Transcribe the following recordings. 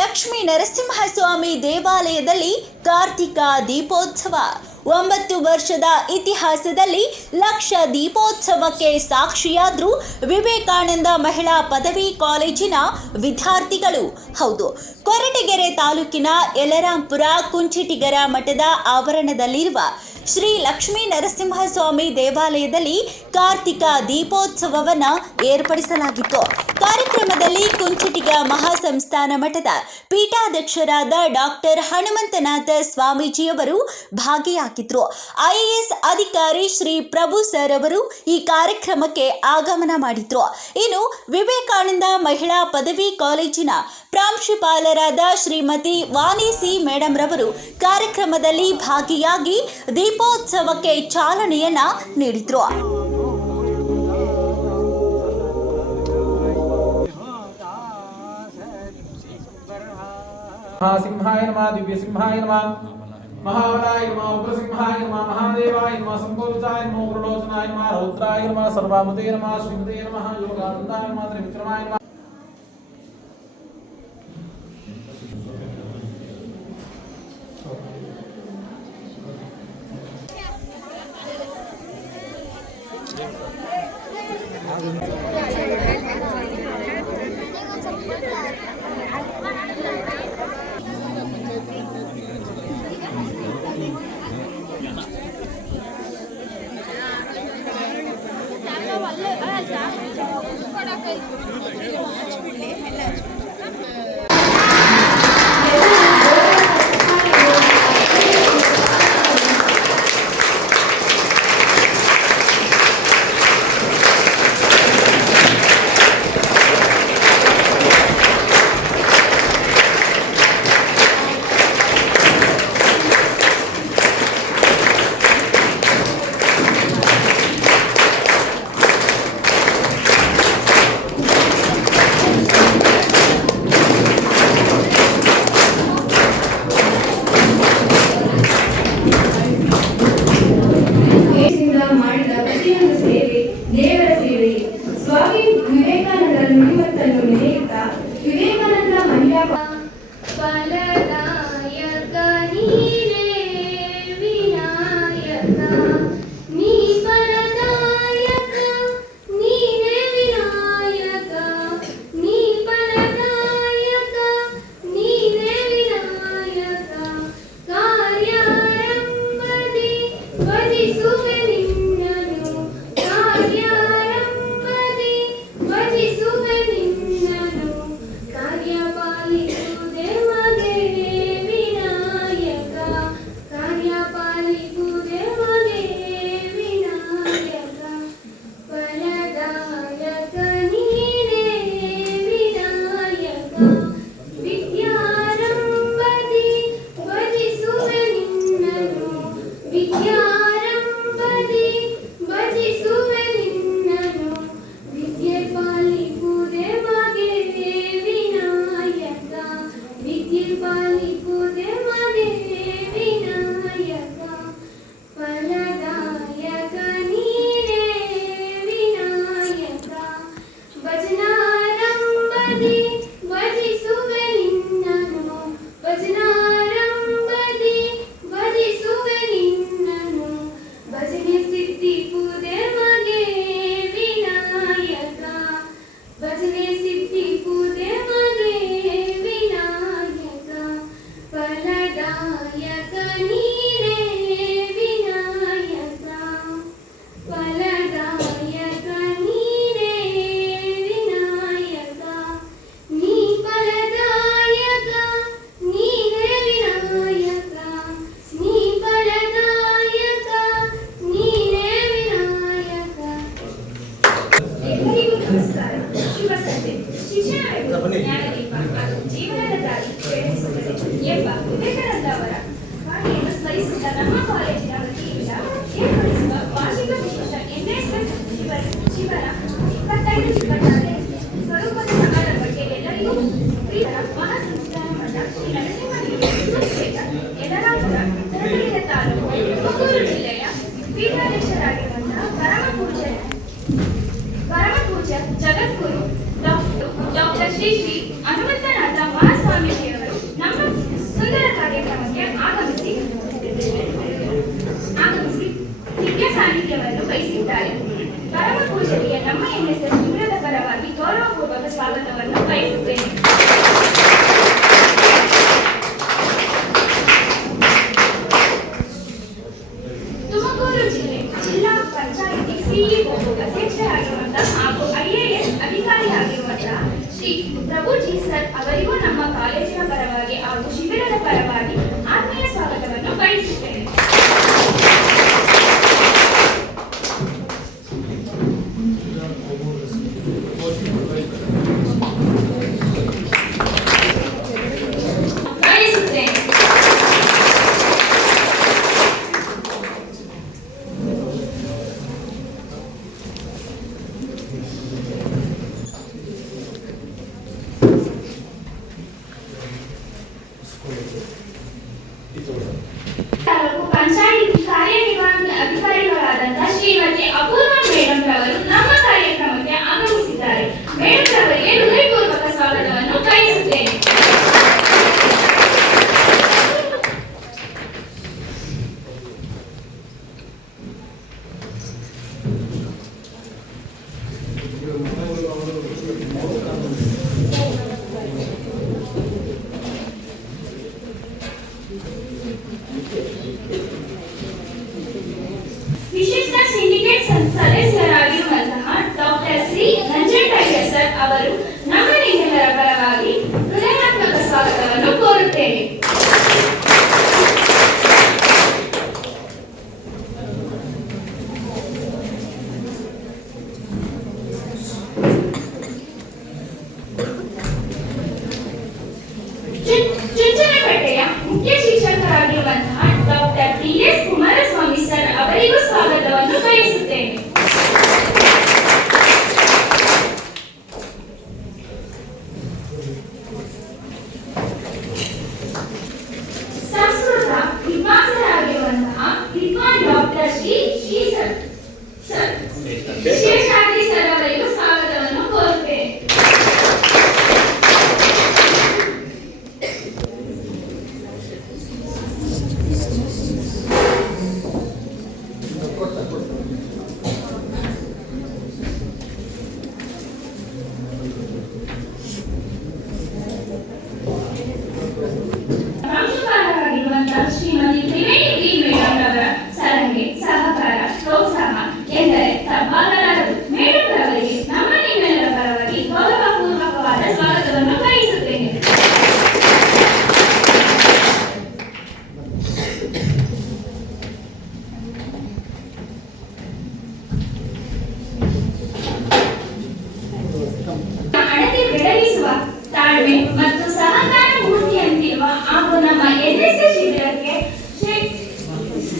ಲಕ್ಷ್ಮೀ ನರಸಿಂಹಸ್ವಾಮಿ ದೇವಾಲಯದಲ್ಲಿ ಕಾರ್ತಿಕ ದೀಪೋತ್ಸವ 9 ವರ್ಷದ ಇತಿಹಾಸದಲ್ಲಿ ಲಕ್ಷ ದೀಪೋತ್ಸವಕ್ಕೆ ಸಾಕ್ಷಿಯಾದ್ರು ವಿವೇಕಾನಂದ ಮಹಿಳಾ ಪದವಿ ಕಾಲೇಜಿನ ವಿದ್ಯಾರ್ಥಿಗಳು. ಹೌದು, ಕೊರಟಗೆರೆ ತಾಲೂಕಿನ ಯಲರಾಂಪುರ ಕುಂಚಿಟಿಗರ ಮಠದ ಆವರಣದಲ್ಲಿರುವ ಶ್ರೀ ಲಕ್ಷ್ಮೀ ನರಸಿಂಹಸ್ವಾಮಿ ದೇವಾಲಯದಲ್ಲಿ ಕಾರ್ತಿಕ ದೀಪೋತ್ಸವವನ್ನು ಏರ್ಪಡಿಸಲಾಗಿತ್ತು. ಕಾರ್ಯಕ್ರಮದಲ್ಲಿ ಕುಂಚಿಟಿಗ ಮಹಾಸಂಸ್ಥಾನ ಮಠದ ಪೀಠಾಧ್ಯಕ್ಷರಾದ ಡಾಕ್ಟರ್ ಹನುಮಂತನಾಥ ಸ್ವಾಮೀಜಿಯವರು ಭಾಗಿಯಾಗಿದ್ದರು. ಐಎಎಸ್ ಅಧಿಕಾರಿ ಶ್ರೀ ಪ್ರಭು ಸರ್ ಅವರು ಈ ಕಾರ್ಯಕ್ರಮಕ್ಕೆ ಆಗಮನ ಮಾಡಿದ್ರು. ಇನ್ನು ವಿವೇಕಾನಂದ ಮಹಿಳಾ ಪದವಿ ಕಾಲೇಜಿನ ಪ್ರಾಂಶುಪಾಲರಾದ ಶ್ರೀಮತಿ ವಾಣಿ ಸಿ ಮೇಡಂ ರವರು ಕಾರ್ಯಕ್ರಮದಲ್ಲಿ ಭಾಗಿಯಾಗಿ ದೀಪೋತ್ಸವಕ್ಕೆ ಚಾಲನೆಯನ್ನ ನೀಡಿದ್ರು. महासिंहाय नमः, दिव्यसिंहाय नमः, महावराय नमः, उग्रसिंहाय नमः, महादेवाय नमः, संभोजाय नमः, उग्रलोचनाय नमः, रौद्राय नमः, सर्वामते नमः, श्रीमते नमः, योगानंदाय नमः, त्रिविक्रमाय नमः. ಮಾಡಿದ ಪ್ರತಿಯೊಂದು ಸೇವೆ ದೇವರ ಸೇವೆ. ಸ್ವಾಮಿ ವಿವೇಕಾನಂದರ ನುಡಿಮತ್ತನ್ನು ನೆನೆಯುತ್ತಾ ವಿವೇಕಾನಂದ ಮಹಿಳಾ ಫಲದಾಯಕ ನೀನೇ ವಿನಾಯಕ, ನೀ ಫಲದಾಯಕ ನೀನೇ ವಿನಾಯಕ, ನೀ ಫಲದಾಯಕ ನೀನೇ ವಿನಾಯಕ, ಕಾರ್ಯಾರಂಭದಿ ಭಜಿಸುವೆ ನಿನ್ನನು, ಕಾರ್ಯಾರಂಭದಿ ಭಜಿಸುವೆ ನಿನ್ನನು, ಕಾರ್ಯಪಾಲಿಸು ದೇವದೇವ. ತಾಲೂಕು ಪಂಚಾಯತ್ ಕಾರ್ಯನಿರ್ವಹಣಾ ಅಧಿಕಾರಿಗಳಾದಂತಹ ಶ್ರೀಮತಿ ಅಪೂರ್ವ ಮೇಡಂ ರವರು ನಮ್ಮ ಕಾರ್ಯಕ್ರಮಕ್ಕೆ ಆಗಮಿಸಿದ್ದಾರೆ. ಮೇಡಂ ರವರಿಗೆ ಹೃದಯಪೂರ್ವಕ ಸ್ವಾಗತವನ್ನು ಬಯಸುತ್ತೇನೆ. ವಿಶಿಷ್ಟ ಸಿಂಡಿಕೇಟ್ ಸದಸ್ಯರಾಗಿರುವಂತಹ ಡಾಕ್ಟರ್ ಶ್ರೀ ನಂಜುಂಡಯ್ಯ ಸರ್ ಅವರು ನಮ್ಮ ನಿಮ್ಮೆಲ್ಲರ ಪರವಾಗಿ ಹೃದಯಾತ್ಮಕ ಸ್ವಾಗತವನ್ನು ಕೋರುತ್ತೇನೆ. ಚುಂಚನಕಟ್ಟೆಯ ಮುಖ್ಯ ಶಿಕ್ಷಕರಾಗಿರುವಂತಹ ಡಾಕ್ಟರ್ ಟಿ.ಎಸ್. ಕುಮಾರಸ್ವಾಮಿ ಸರ್ ಅವರಿಗೂ ಸ್ವಾಗತವನ್ನು ಬಯಸುತ್ತೇನೆ. ಸಂಸ್ಕೃತ ವಿದ್ವಾಂಸರಾಗಿರುವಂತಹ ವಿದ್ವಾನ್ ಡಾಕ್ಟರ್ ಶೇಷಾದ್ರಿ ಸರ್ ಅವರಿಗೂ ಸ್ವಾಗತವನ್ನು ಕೋರುತ್ತೇನೆ. ಪ್ರಾಂಶುಪಾಲರಾಗಿರುವಂತಹ ಶ್ರೀಮತಿ ತ್ರಿವೇಣಿ ಮೇಡಂ ರವರ ಸಲಹೆ ಸಹಕಾರ ಪ್ರೋತ್ಸಾಹ ಎಂದರೆ ತಪ್ಪಾಗಲಾರದು. ಮೇಡಂ ರವರಿಗೆ ನಮ್ಮ ನಿಮ್ಮೆಲ್ಲರ ಪರವಾಗಿ ಗೌರವಪೂರ್ವಕವಾದ ಸ್ವಾಗತವನ್ನು ಬಯಸುತ್ತೇನೆ. ಅಣತಿ ಬೆಳಗಿಸುವ ತಾಳ್ಮೆ ಮತ್ತು ಸಹಕಾರ ಮೂರ್ತಿಯಂತಿರುವ ಹಾಗೂ ನಮ್ಮ ಎನ್ಎಸ್ಎಸ್ ಶಿಬಿರಕ್ಕೆ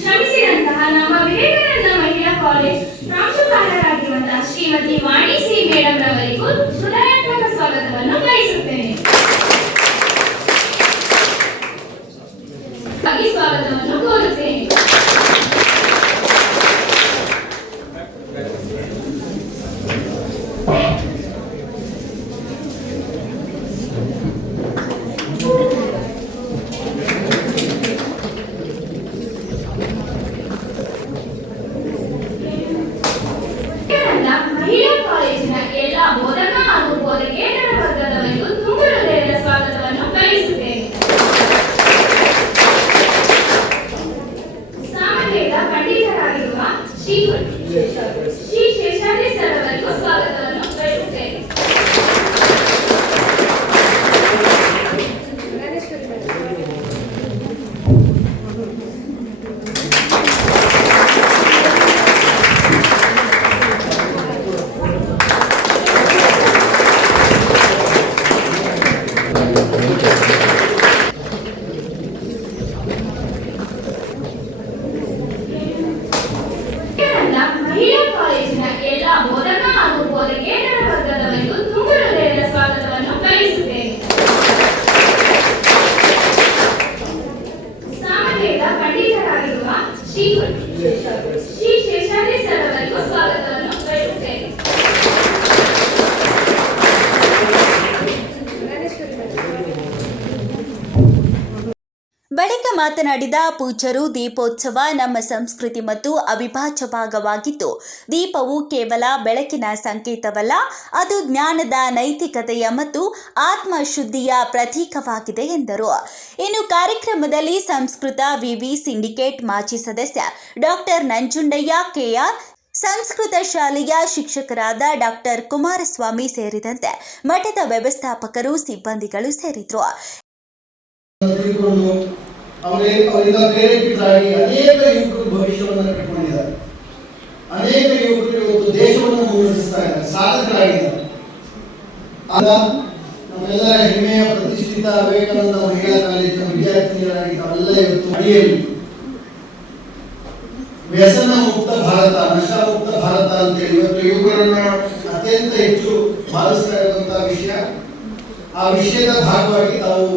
ಶ್ರಮಿಸಿದಂತಹ ನಮ್ಮ ವಿವೇಕಾನಂದ ಮಹಿಳಾ ಕಾಲೇಜ್ ಪ್ರಾಂಶುಪಾಲರಾಗಿರುವಂತಹ ಶ್ರೀಮತಿ ವಾಣಿ ಸಿ ಮೇಡಂ ರವರಿಗೂ ಹೃದಯಾತ್ಮಕ ಸ್ವಾಗತವನ್ನು ಬಯಸುತ್ತೇನೆ. ಸ್ವಾಗತವನ್ನು ಕೋರುತ್ತೇನೆ. ಮಹಿಳಾ ಕಾಲೇಜಿನ ಎಲ್ಲ ಬೋಧನಾ ಹಾಗೂ ಬೋಧಕೇತರ ವರ್ಗದವರಿಗೂ ತುಂಬು ಹೃದಯದ ಸ್ವಾಗತವನ್ನು ಬಯಸುತ್ತೇನೆ. ಸಾಮವೇದ ಪಂಡಿತರಾಗಿರುವ ಶ್ರೀ ಶೇಷಾದ್ರಿ ಸರ್ ಅವರಿಗೂ ಸ್ವಾಗತವನ್ನು ಬಯಸುತ್ತೇನೆ. ಮಹಿಳಾ ಕಾಲೇಜಿನ ಎಲ್ಲ ಬೋಧನಾ ಹಾಗೂ ಬೋಧಕೇತರ ವರ್ಗದವರಿಗೂ ತುಂಬು ಹೃದಯದ ಸ್ವಾಗತವನ್ನು ಬಯಸುತ್ತೇನೆ. ಸಾಮವೇದ ಪಂಡಿತರಾಗಿರುವ ಶ್ರೀ ಶೇಷಾದ್ರಿ ಸರ್ ಅವರಿಗೂ ಸ್ವಾಗತವನ್ನು ಬಯಸುತ್ತೇನೆ. ಬಳಿಕ ಮಾತನಾಡಿದ ಪೂಜ್ಯರು, ದೀಪೋತ್ಸವ ನಮ್ಮ ಸಂಸ್ಕೃತಿ ಮತ್ತು ಅವಿಭಾಜ್ಯ ಭಾಗವಾಗಿದ್ದು, ದೀಪವು ಕೇವಲ ಬೆಳಕಿನ ಸಂಕೇತವಲ್ಲ, ಅದು ಜ್ಞಾನದ, ನೈತಿಕತೆಯ ಮತ್ತು ಆತ್ಮಶುದ್ಧಿಯ ಪ್ರತೀಕವಾಗಿದೆ ಎಂದರು. ಇನ್ನು ಕಾರ್ಯಕ್ರಮದಲ್ಲಿ ಸಂಸ್ಕೃತ ವಿವಿ ಸಿಂಡಿಕೇಟ್ ಮಾಜಿ ಸದಸ್ಯ ಡಾಕ್ಟರ್ ನಂಜುಂಡಯ್ಯ ಕೆಆರ್, ಸಂಸ್ಕೃತ ಶಾಲೆಯ ಶಿಕ್ಷಕರಾದ ಡಾಕ್ಟರ್ ಕುಮಾರಸ್ವಾಮಿ ಸೇರಿದಂತೆ ಮಠದ ವ್ಯವಸ್ಥಾಪಕರು, ಸಿಬ್ಬಂದಿಗಳು ಸೇರಿದ್ರು. ಅವರಿಂದ ಪ್ರೇರೇಪಿತರಾಗಿ ಅನೇಕ ಯುವಕರು ಭವಿಷ್ಯವನ್ನು ಕಟ್ಟಿಕೊಂಡಿದ್ದಾರೆ. ಅನೇಕ ಯುವಕರು ಇವತ್ತು ದೇಶವನ್ನು ಮುನ್ನಡೆಸ್ತಾ ಇದ್ದಾರೆ, ಸಾಧಕರಾಗಿದ್ದಾರೆ. ಆಗ ನಮ್ಮೆಲ್ಲರ ಹೆಮ್ಮೆಯ ಪ್ರತಿಷ್ಠಿತ ವಿವೇಕಾನಂದ ಮಹಿಳಾ ಕಾಲೇಜಿನ ವಿದ್ಯಾರ್ಥಿನಿಯರಾಗಿ ತಾವೆಲ್ಲ ಇವತ್ತು ಅಡಿಯಲ್ಲಿ ವ್ಯಸನ ಮುಕ್ತ ಭಾರತ, ನಶಾ ಮುಕ್ತ ಭಾರತ ಅಂತೇಳಿ ಇವತ್ತು ಯುವಕರನ್ನ ಅತ್ಯಂತ ಹೆಚ್ಚು ಬಾಧಿಸ್ತಾ ಇರುವಂತಹ ವಿಷಯ. ಆ ವಿಷಯದ ಭಾಗವಾಗಿ ತಾವು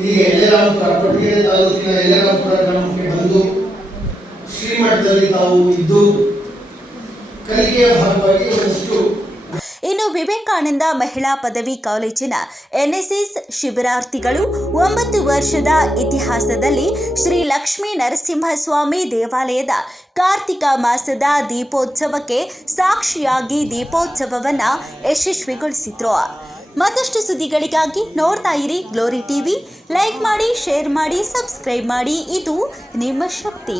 ಇಲ್ಲಿಗೆ ಯಲ್ಲಾಪುರ ಕೊಟ್ಟಿಗೆ ತಾಲೂಕಿನ ಯಲ್ಲಾಪುರ ಗ್ರಾಮಕ್ಕೆ ಬಂದು ಶ್ರೀಮಠದಲ್ಲಿ ತಾವು ಇದ್ದು ಕಲಿಕೆಯ ಭಾಗವಾಗಿ ಒಂದಷ್ಟು. ಇನ್ನು ವಿವೇಕಾನಂದ ಮಹಿಳಾ ಪದವಿ ಕಾಲೇಜಿನ ಎನ್ಎಸ್ಎಸ್ ಶಿಬಿರಾರ್ಥಿಗಳು 9 ವರ್ಷದ ಇತಿಹಾಸದಲ್ಲಿ ಶ್ರೀ ಲಕ್ಷ್ಮೀ ನರಸಿಂಹಸ್ವಾಮಿ ದೇವಾಲಯದ ಕಾರ್ತಿಕ ಮಾಸದ ದೀಪೋತ್ಸವಕ್ಕೆ ಸಾಕ್ಷಿಯಾಗಿ ದೀಪೋತ್ಸವವನ್ನು ಯಶಸ್ವಿಗೊಳಿಸಿದ್ರು. ಮತ್ತಷ್ಟು ಸುದ್ದಿಗಳಿಗಾಗಿ ನೋಡ್ತಾ ಇರಿ ಗ್ಲೋರಿ ಟಿವಿ. ಲೈಕ್ ಮಾಡಿ, ಶೇರ್ ಮಾಡಿ, ಸಬ್ಸ್ಕ್ರೈಬ್ ಮಾಡಿ. ಇದು ನಿಮ್ಮ ಶಕ್ತಿ.